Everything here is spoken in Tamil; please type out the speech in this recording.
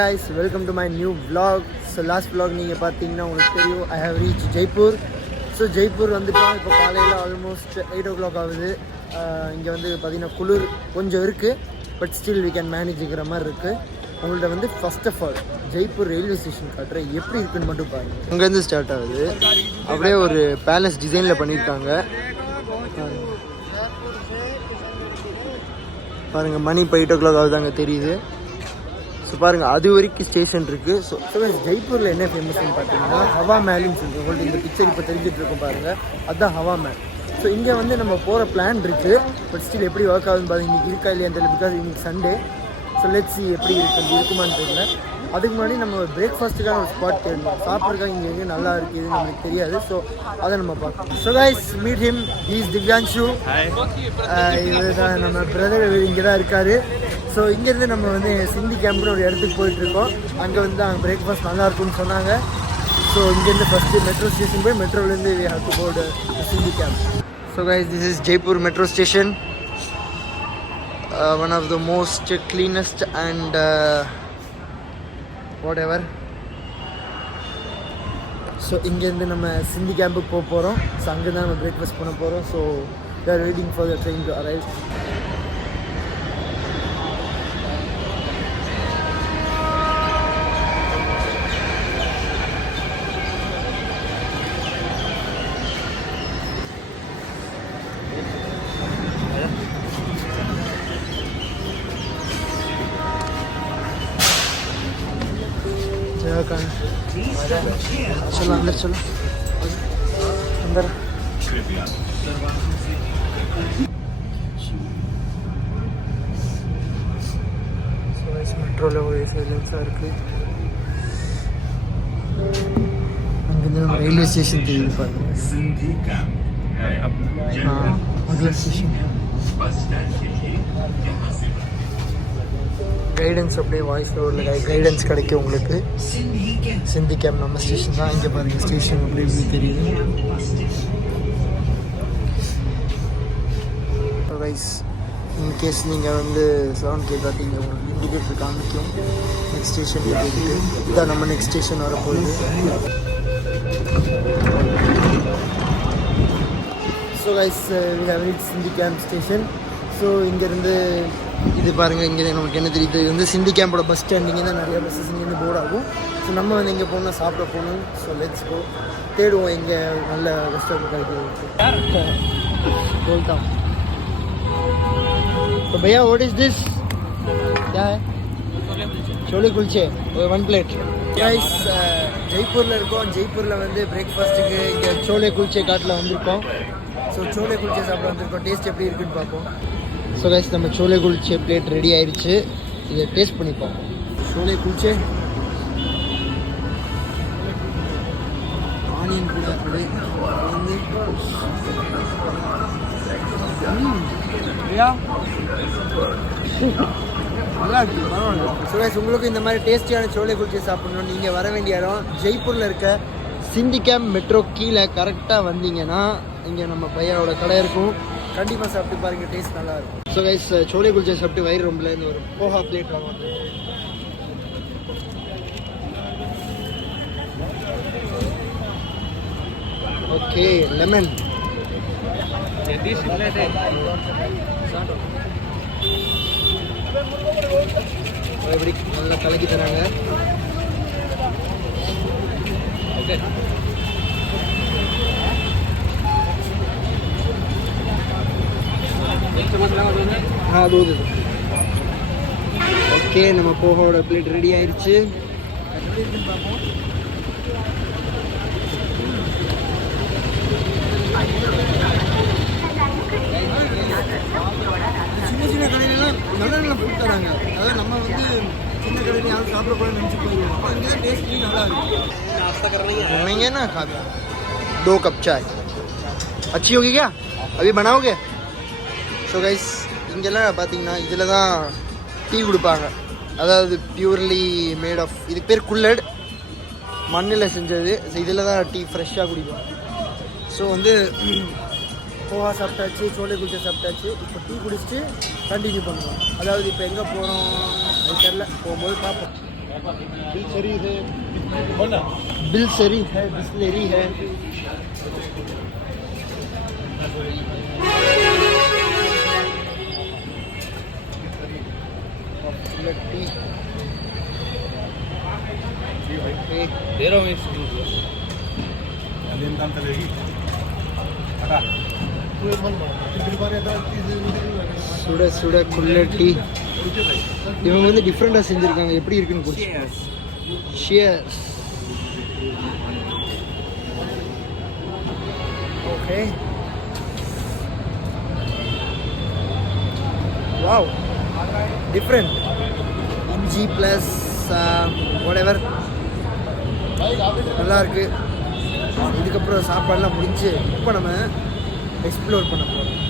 guys, welcome to my new vlog. So last vlog நீங்கள் பார்த்தீங்கன்னா உங்களுக்கு தெரியும் I have reached Jaipur. So Jaipur வந்துட்டோம். இப்போ காலையில் ஆல்மோஸ்ட் 8 o'clock ஆகுது. இங்கே வந்து பார்த்தீங்கன்னா குளிர் கொஞ்சம் இருக்குது, பட் ஸ்டில் we can மேனேஜ்ங்கிற மாதிரி இருக்குது. உங்கள்கிட்ட வந்து first of all Jaipur railway station காட்டுறேன், எப்படி இருக்குன்னு மட்டும் பாருங்கள். அங்கேருந்து ஸ்டார்ட் ஆகுது, அப்படியே ஒரு பேலஸ் டிசைனில் பண்ணியிருக்காங்க. பாருங்கள், மணி இப்போ 8 o'clock ஆகுது, அங்கே தெரியுது. ஸோ பாருங்கள், அது வரைக்கும் ஸ்டேஷன் இருக்குது. ஸோ ஜெய்ப்பூரில் என்ன ஃபேமஸ்ன்னு பார்த்தீங்கன்னா ஹவா மேலின்னு சொல்லிட்டு உங்களுக்கு இந்த பிக்சர் இப்போ தெரிஞ்சுட்டு இருக்கோம் பாருங்கள், அதுதான் ஹவா மேல். ஸோ இங்கே வந்து நம்ம போகிற பிளான் இருக்குது, பட் ஸ்டில் எப்படி ஒர்க் ஆகுதுன்னு பாருங்கள். இன்றைக்கி இருக்கா இல்லையான்னு தெரியல, பிகாஸ் இன்றைக்கி சண்டே. ஸோ லெட்ஸ் சி எப்படி இருக்குமான்னு தெரியல. அதுக்கு முன்னாடி நம்ம பிரேக்ஃபாஸ்ட்டுக்கான ஒரு ஸ்பாட் தேடணும், சாப்பிட்றதுக்காக இங்கே எங்கே நல்லா இருக்குது நம்மளுக்கு தெரியாது. ஸோ அதை நம்ம பார்க்கணும். So guys, meet him, he is Divyanshu. இவர் தான் நம்ம பிரதர், இங்கே தான் இருக்கார். ஸோ இங்கேருந்து நம்ம வந்து சிந்தி கேம்ப்னு ஒரு இடத்துக்கு போயிட்டுருக்கோம். அங்கே வந்து அங்கே பிரேக்ஃபாஸ்ட் நல்லாயிருக்கும்னு சொன்னாங்க. ஸோ இங்கேருந்து ஃபஸ்ட்டு மெட்ரோ ஸ்டேஷன் போய் மெட்ரோலேருந்து we have to go to Sindhi camp. So guys, this is Jaipur metro station, one of the most cleanest and whatever. So இங்கேருந்து நம்ம சிந்தி கேம்புக்கு போக போகிறோம். ஸோ அங்கே தான் நம்ம பிரேக்ஃபாஸ்ட் பண்ண போகிறோம். So we are waiting for the train to arrive. चलो अंदर, चलो अंदर. மெட்ரோவில் ஒரு சைலன்ஸாக இருக்குது. அங்கேருந்து நம்ம ரயில்வே ஸ்டேஷன் தெரியுது பாருங்க. ரயில்வே ஸ்டேஷன் கைடன்ஸ் அப்படியே வாய்ஸில் உள்ள கைடன்ஸ் கிடைக்கும் உங்களுக்கு. சிந்தி கேம்ப் நம்ம ஸ்டேஷன் தான். இங்கே பாருங்கள், ஸ்டேஷன் அப்படி இப்படி தெரியுது. ரைஸ், இன்கேஸ் நீங்கள் வந்து 7K காட்டிங்க உங்களுக்கு இண்டிகேட்டர் காமிக்கும் நெக்ஸ்ட் ஸ்டேஷன் போயிட்டு. இதான் நம்ம நெக்ஸ்ட் ஸ்டேஷன் வரப்போகுது. So rise, we have reached Sindhi camp station. So இங்கேருந்து இது பாருங்கள், இங்கே நமக்கு என்ன தெரியுது, இது வந்து சிந்தி கேம்போட பஸ் ஸ்டாண்ட். இங்கே தான் நிறையா பஸ்ஸஸ் இங்கேருந்து போர்ட் ஆகும். ஸோ நம்ம வந்து இங்கே போகணும், சாப்பிட போகணும். ஸோ லெட்ஸ் கோ, தேடுவோம் இங்கே நல்ல ரெஸ்டாரண்ட் கிடைக்கும். बोलता तो भैया व्हाट इज दिस, क्या है? छोले कुलचे 1 plate. गाइस, ஜெய்ப்பூரில் இருக்கோம். ஜெய்ப்பூரில் வந்து பிரேக்ஃபாஸ்ட்டுக்கு இங்கே சோலே குல்ச்சே காட்டில் வந்திருக்கோம். ஸோ சோலே குல்ச்சே சாப்பிட வந்திருக்கோம். டேஸ்ட் எப்படி இருக்குன்னு பார்ப்போம். ஸோ கைஸ், நம்ம சோலே குல்ச்சே பிளேட் ரெடி ஆயிடுச்சு. இதை டேஸ்ட் பண்ணி பார்ப்போம். சோலே குல்ச்சே ஆனியன் கூட வந்து நல்லா இருக்குது, பரவாயில்ல. ஸோ கைஸ், உங்களுக்கு இந்த மாதிரி டேஸ்டியான சோலே குல்ச்சே சாப்பிட்ணும், நீங்கள் வர வேண்டிய இடம் ஜெய்ப்பூரில் இருக்க சிந்தி கேம்ப் மெட்ரோ கீழே கரெக்டாக வந்தீங்கன்னா இங்கே நம்ம பையாவோட கடை இருக்கும். கண்டிப்பாக சாப்பிட்டு பாருங்கள், டேஸ்ட் நல்லா இருக்கும். ஸோ கைஸ், சோலே குல்ச்சே சாப்பிட்டு வயிறு ரொம்பல இந்த ஒரு போஹா பிளேட் வாங்க. ஓகே, லெமன் எப்படி நல்லா கலக்கி தராங்க. ஓகே, ஓகே, நம்ம போகோட பிளேட் ரெடி ஆயிடுச்சு. சின்ன சின்ன கடையிலலாம் நல்ல நல்ல ஃபுட் தராங்க. அதாவது நம்ம வந்து சின்ன கடையில் யாரும் சாப்பிட போல நினச்சி போயிடுவோம். அப்போ இங்கே தான் டேஸ்ட்லி நல்லா இருக்கும். நீங்கள் ना खा 2 कप चाय अच्छी होगी क्या, अभी बनाओगे? ஸோ கைஸ், இங்கெல்லாம் பார்த்தீங்கன்னா இதில் தான் டீ கொடுப்பாங்க. அதாவது பியூர்லி மேட் ஆஃப், இதுக்கு பேர் குல்லட், மண்ணில் செஞ்சது. ஸோ இதில் தான் டீ ஃப்ரெஷ்ஷாக குடிக்கும். ஸோ வந்து போஹா சாப்பிட்டாச்சு, சோலை குல்ச்சே சாப்பிட்டாச்சு. இப்போ டீ குடிச்சிட்டு கண்டினியூ பண்ணுவோம். அதாவது இப்போ எங்கே போகிறோம் அது தெரில, போகும்போது பார்ப்போம். बिल्सरी है, बिस्लेरी है। சுட சுட குள்ள டீ. இவங்க வந்து டிஃப்ரெண்டாக செஞ்சுருக்காங்க, எப்படி இருக்குன்னு குடிச்சு. ஷியர்ஸ். Okay, wow, different. இஞ்சி ப்ளஸ் whatever, நல்லா இருக்கு. இதுக்கப்புறம் சாப்பாடுலாம் முடிஞ்சு இப்போ நம்ம எக்ஸ்ப்ளோர் பண்ண போகிறோம்.